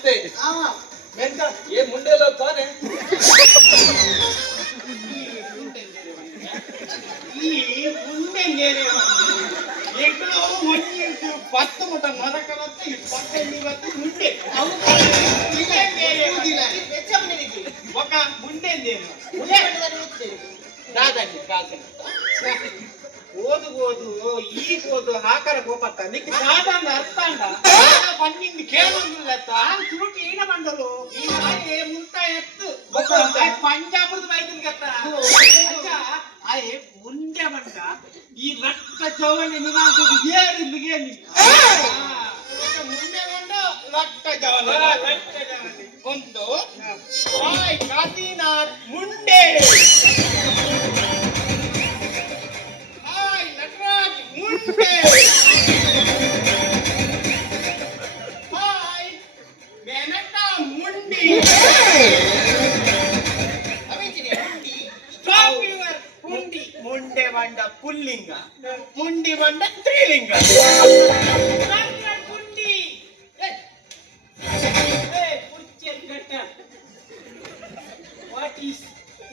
ಅನಿಸ್ತಾ ಇದೆ ಮೆಂಟ ಏನ್ ಮುಂದೆ ಎಲ್ಲ ತಾನೆ? ಎಕ್ಕಳು ಒಂದು ಪತ್ತು ಮುಟ ಮರಕ ಬತ್ತು ಇಪ್ಪತ್ತೈದು ಬತ್ತು ಮುಂಡೆ ಒಕ್ಕ ಮುಂಡೆ ದಾದಾಜಿ ಕಾಸು ಹೋದು ಈ ಹೋದು ಹಾಕರ ಕೋಪತ್ತ ನಿಕ್ ಸಾಧಾರಣ ಅರ್ಥ ಅಂಡ ಬಂದಿಂದು ಕೇಳೊಂದು ಲೆತ್ತ ಸುರುಟಿ ಏನ ಬಂದರು ಈ ಆಯೆ ಮುಂತ ಎತ್ತು ಪಂಜಾಬದ ಬೈದಿನ ಗತ್ತ ಆಯೆ ಮುಂದೆ ಬಂದ ಈ ರಕ್ತ ಚವಣಿ ನಿವಾಸ ಏರಿಲ್ಲಿಗೆ ಮುಂದೆ ಬಂದ ರಕ್ತ ಚವಣ ರಕ್ತ ಚವಣಿ ಒಂದು ಕಾಶಿನಾಥ್ ಮುಂಡೆ ಮುಂಡೆ ಹಾಯ್ ಮೇನಕ ಮುಂಡಿ ಸ್ಟಾಪ್ ಯುವರ್ ಮುಂಡಿ ಮುಂಡೆ ಬಂಡ ಪುಲ್ಲಿಂಗ ಮುಂಡಿ ಬಂಡ ಸ್ತ್ರೀಲಿಂಗ ಮುಂಡಿ ವಾಟ್ ಈಸ್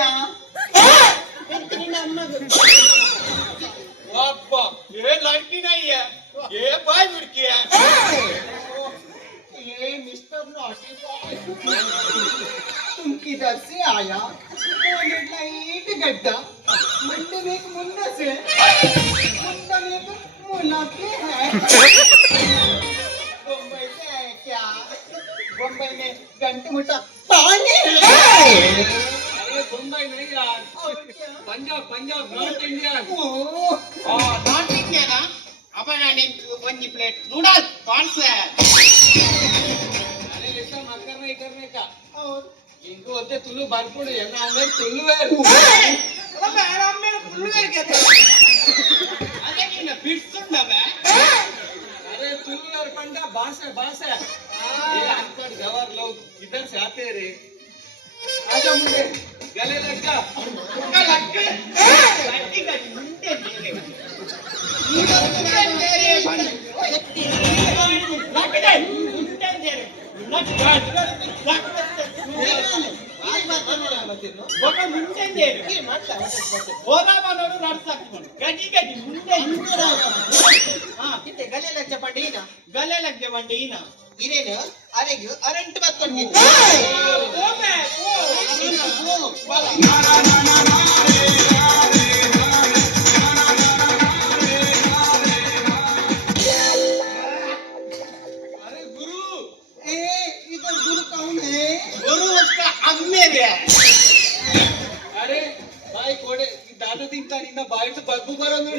फिर क्या ये लड़की नहीं है। ये बॉय लड़की है। ये मिस्टर नॉटी तुम किधर से आया? बोले गड्ढा मंडे में एक मुन्ना से। मुन्ना में एक मुला के है। बम्बई से है क्या? बम्बई में घंटे पानी है। मुंबई नहीं यार Punjab Punjab north Indian north Indian अपन वन प्लेट नूडल कॉर्नफ्लेयर अरे ऐसा मत करना ही। करने का और इनको बोलते तुलू भरपूर है ना अंदर तुलू है अरे मैं हम मेरे तुलू है कहते अरे नहीं ना फिट सुन ना मैं अरे तुलू और पंडा बास है बास। है। हाँ। ये अनपढ़ जवार लोग इधर से आते रे। आजा मुझे। ಗಲೇ ಲಕ್ಕಾ ಉಕ್ಕ ಲಕ್ಕಾ ಐಟಿ ಗಾಡಿ ಮುಂದೆ ನಿಲ್ಲೆ ನಿನ್ನ ಮರಿಯನ್ ಹಾ ಕಂತೆ ಗಲೇ ಲಕ್ಕಾ ಪಂಡೀನಾ ಗಲೇ ಲಕ್ಕಾ ಬಂದೀನಾ ಇದೇನೋ ಅರೆ ಅರೆ ಅಂತ ಬಾಯಿ ಕೊಡೆ ದಾದ ತಿಂತಾನಿಂದ ಬಾಯಿ ಬಗ್ಗು ಬರೋದು